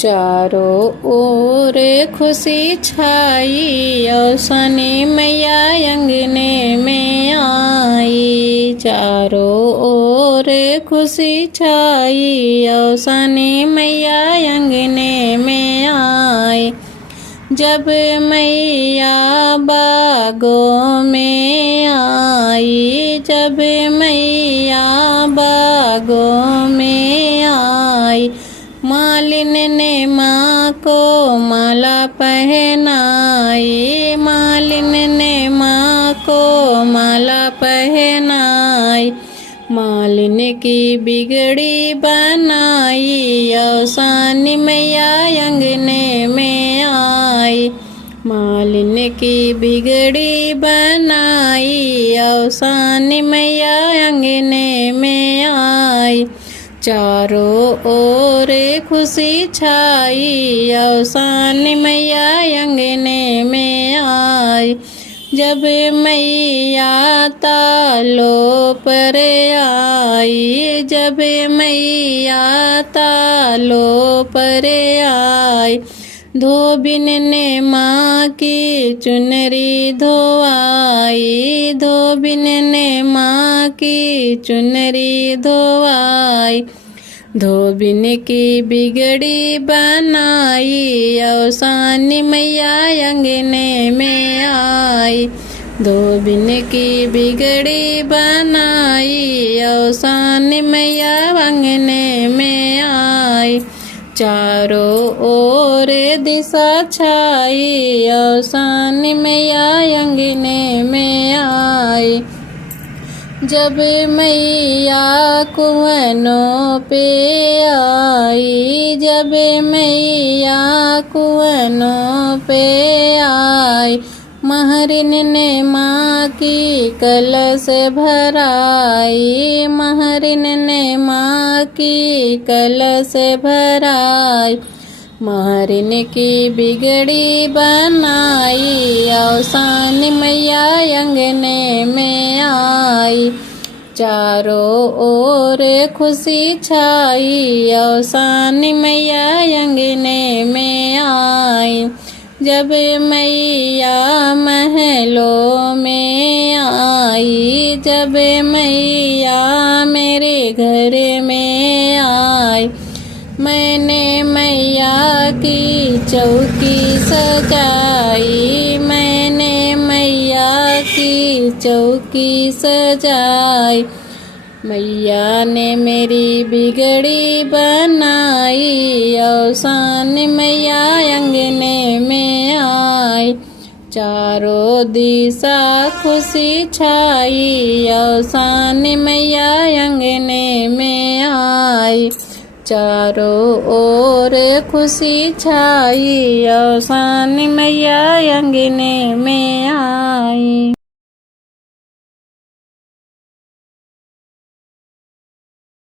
चारों ओर खुशी छाई, औसनी मैया अंगने में आई। चारों ओर खुशी छाई, औसनी मैया अंगने में आई। जब मैया बागों में आई, जब मैया बागों में आई, मालिन ने माँ को माला पहनाई। मालिन ने माँ को माला पहनाई, मालिन की बिगड़ी बनाई, औसनी मैया अंगने में आई। मालिन की बिगड़ी बनाई, औसनी मैया अंगने में आई। चारों ओर खुशी छाई, औसनी मैया अंगने में आई। जब मैया तालों पर आई, जब मैया तालों पर आई, धोबिन ने माँ की चुनरी धोआई। धोबिन ने माँ की चुनरी धोआई, धोबिन की बिगड़ी बनाई, औसनी मैया अंगने में आई। धोबिन की बिगड़ी बनाई, औसनी मैया अंगने में आई। चारों ओर दिशा छाई, औसनी मैया अंगने में आई। जब मैया कुआनों पे आई, जब मैया कुआनों पे आई, महरिन ने माँ की कलश भराई। महरिन ने माँ की कलश भराई, महरिन की बिगड़ी बनाई, औसनी मैया अंगने में आई। चारों ओर खुशी छाई, औसनी मैया अंगने में आई। जब मैया महलों में आई, जब मैया मेरे घर में आई, मैंने मैया की चौकी सजाई। मैंने मैया की चौकी सजाई, मैया ने मेरी बिगड़ी बनाई, औसनी मैया अंगने में आई। चारों दिशा खुशी छाई, औसनी मैया अंगने में आई। चारों ओर खुशी छाई, औसनी मैया अंगने में आई।